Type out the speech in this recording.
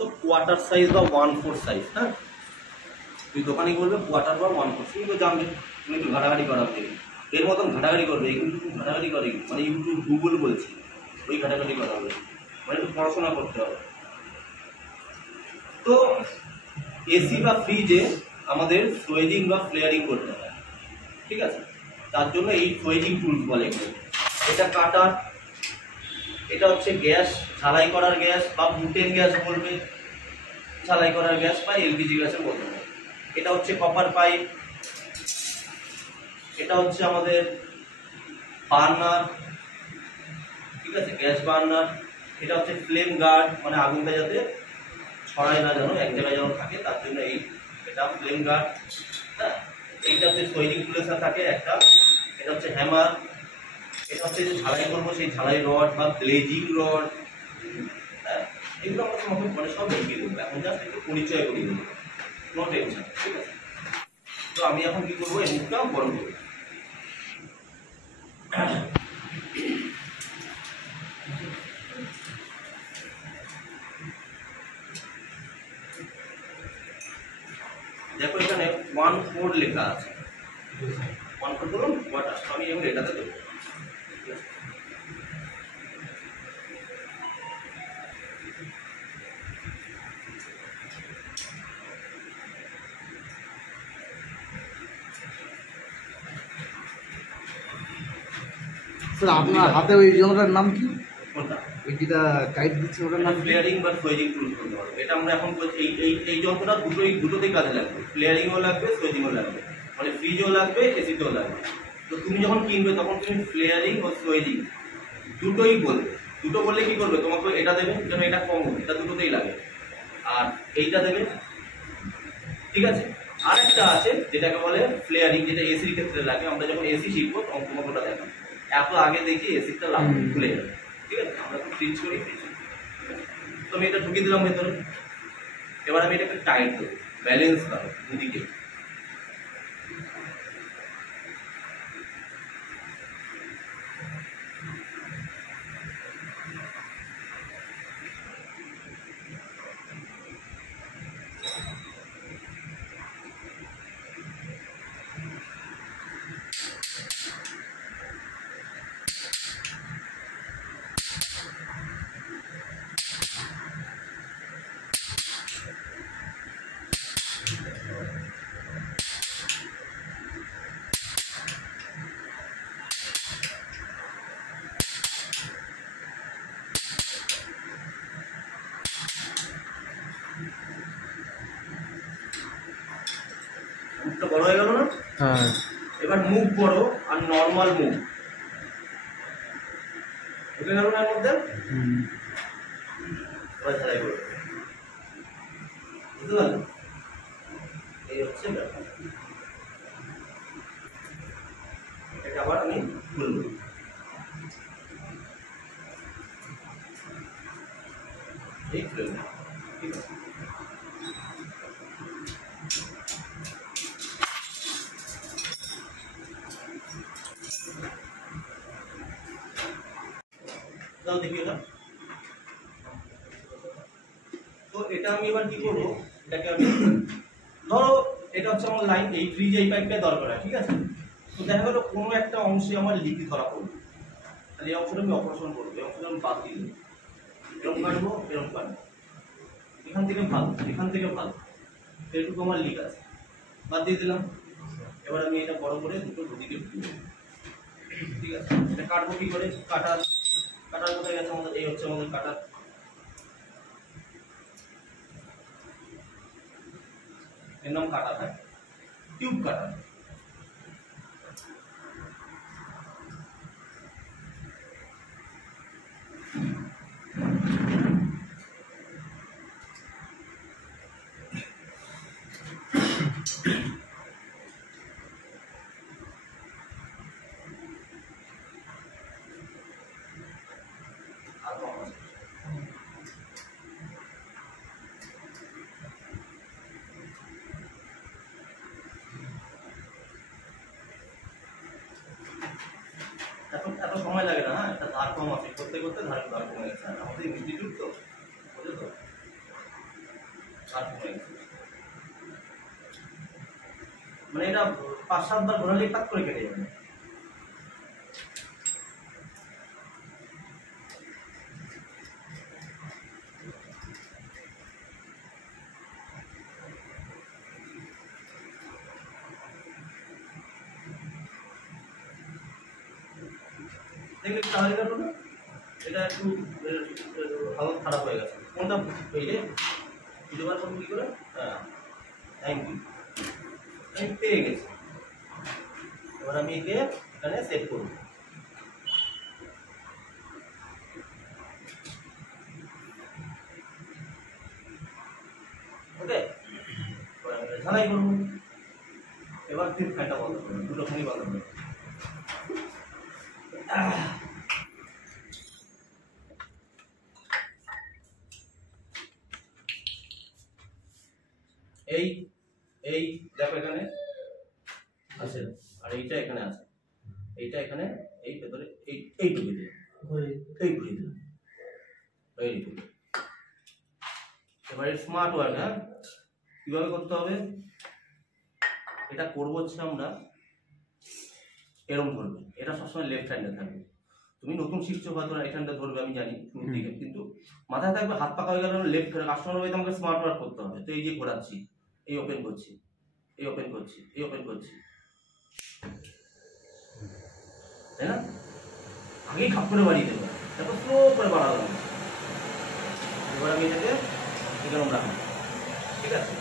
তো quarter size বা 1/4 size. হ্যাঁ, তুই দোকানে বলবে কোয়ার্টার বা 1/4, তুমি তো জানবে, তুমি একটু ঘাটাঘাটি করাবে, এর মতন ঘাটাঘাটি করবে, এগুলো তুমি ঘাটাঘাটি করে মানে ইউটিউব গুগল বলছি, ওই ঘাটাঘাটি করা হবে, মানে একটু পড়াশোনা করতে হবে। তো এসি বা ফ্রিজে আমাদের সোয়েজিং বা ফ্লেয়ারিং করতে হয়, ঠিক আছে? তার জন্য এই সোয়েজিং টুলস বলে এগুলো। এটা কাটার, এটা হচ্ছে গ্যাস, ঝালাই করার গ্যাস বা বুটেন গ্যাস বলবে, ঝালাই করার গ্যাস বা এলপিজি গ্যাসের বলতে হবে। এটা হচ্ছে কপার পাইপ, এটা হচ্ছে আমাদের বার্নার, ঠিক আছে, গ্যাস বার্নার। এটা হচ্ছে ফ্লেম গার্ড, মানে আগুনটা যাতে ছড়ায় না, যেন এক জায়গায় যেন থাকে, তার জন্য এই এটা ফ্লেম গার্ড। হ্যাঁ, এইটা হচ্ছে সোয়েজিং টুলের সাথে থাকে একটা। এটা হচ্ছে হ্যামার, এটা হচ্ছে যে ঝালাই করবো সেই ঝালাই রড বা গ্লেজিং রড। হ্যাঁ, এগুলো আমরা তোমাকে মানে সব দেখিয়ে দেবো, এখন জাস্ট একটু পরিচয় করিয়ে দেবো, নো টেনশন, ঠিক আছে? তো আমি এখন কি করবো, এই মুখটা গরম করবো। দেখো এখানে 1/4 লেখা আছে, 1/4 বলুন ওয়াটার, আমি এবার এটাতে দেবো। স্যার আপনার হাতে ওই যন্ত্রটার নাম কি? কোনটা? ওই যেটা টাইট দিচ্ছে ওটার নাম ফ্লেয়ারিং বা সোয়েজিং টুলস বলতে পারবো। এটা আমরা এখন এই এই এই যন্ত্রটা দুটোতেই কাজে লাগবে, ফ্লেয়ারিংও লাগবে, সোয়েজিংও লাগবে, মানে ফ্রিজও লাগবে, এসিতেও লাগবে। তো তুমি যখন কিনবে তখন তুমি ফ্লেয়ারিং ও সোয়েজিং দুটোই বলবে। দুটো বললে কি করবে, তোমাকে এটা দেবে, যেন এটা কম, এটা দুটোতেই লাগে, আর এইটা দেবে, ঠিক আছে? আর একটা আছে যেটাকে বলে ফ্লেয়ারিং, যেটা এসির ক্ষেত্রে লাগে। আমরা যখন এসি শিখবো তখন তোমাকে ওটা দেখাবো, এত আগে দেখি এসিটা লাগবে, ভুলে যাবে, ঠিক আছে? আমরা তো ফ্রিজ করি, তো আমি এটা ঢুকিয়ে দিলাম ভেতরে। এবার আমি এটাকে টাইট দেবো, ব্যালেন্স করো দুদিকে। মুখটা বড় হয়ে গেল না? হ্যাঁ। এবার মুখ বড় আর নর্মাল মুখ ঢুকে গেল না এর মধ্যে? এবার ঝালাই করবো, বুঝতে পারলে? এই হচ্ছে ব্যাপার। এটা আবার আমি খুলবো, এই খুলে নেব, ঠিক আছে? দেখি এটা। তো এটা আমি এবার কি করবো, এটাকে আমি ধরো এটা হচ্ছে আমার লাইন, এই ফ্রিজে এই পাইপটা দরকার হয়, ঠিক আছে? তো দেখা গেলো কোনো একটা অংশে আমার লিকি ধরা পড়বে, তাহলে এই অংশটা আমি অপারেশন করবো, এই অংশটা আমি বাদ দিয়ে দেবো, এরকম কাটবো, এরকম কাটবো, এখান থেকে ভালো, এখান থেকে ভালো, এইটুকু আমার লিক আছে, বাদ দিয়ে দিলাম। এবার আমি এটা বড় করে দুটো দুদিকে ঢুকিয়ে দেবো, ঠিক আছে? এটা কাটবো কি করে, কাটার কোথায় গেছে আমাদের, এই হচ্ছে আমাদের কাটার, এর নাম কাটার, হ্যাঁ, টিউব কাটার। এখন এত সময় লাগে না, হ্যাঁ, এটা ধার কম আছে, করতে করতে ধার কমে গেছে, আমাদের ইনস্টিটিউট তো, বুঝলে তো? আর কমে গেছে। মানে এটা 5-7 বার ঘোরালে কাট করে কেটে যাবে। দেখলে তাহলে কাটো না, এটা একটু হালকা খারাপ হয়ে গেছে। কোনটা এই যে খুঁজে বার করবো কি করে? হ্যাঁ, থ্যাংক ইউ, আমি পেয়ে গেছি। এবার আমি একে এখানে সেট করব। ওকে, ঝালাই করবো। এবার ফির ফ্যানটা বন্ধ করবো, দুটো ফ্যানই বন্ধ করবো। এই এই দেখো এখানে আছে, আর এইটা এখানে আছে, এইটা এখানে এই ভেতরে এই ঢুকে দিলাম, এই ঘুরিয়ে দিলাম, এই ঢুকে। এবারে স্মার্ট ওয়ার্ক, হ্যাঁ কিভাবে করতে হবে? এটা করবো হচ্ছে আমরা এরকম ধরবে, এটা সবসময় লেফট হ্যান্ডে থাকবে। তুমি নতুন শিখছো হয়তো রাইট হ্যান্ডে ধরবে, আমি জানি শুরুর দিকে, কিন্তু মাথায় থাকবে হাত পাকা হয়ে গেলে লেফট কাস্টমার হয়ে আমাকে স্মার্ট ওয়ার্ক করতে হবে। তো এই যে ঘোরাচ্ছি, এই ওপেন করছি, এই ওপেন করছি, এই ওপেন করছি, তাই না? আগেই খাপ করে বাড়িয়ে দেবে, তারপর স্লো করে বাড়ালাম। এবার আমি এটাকে এরকম রাখবো, ঠিক আছে?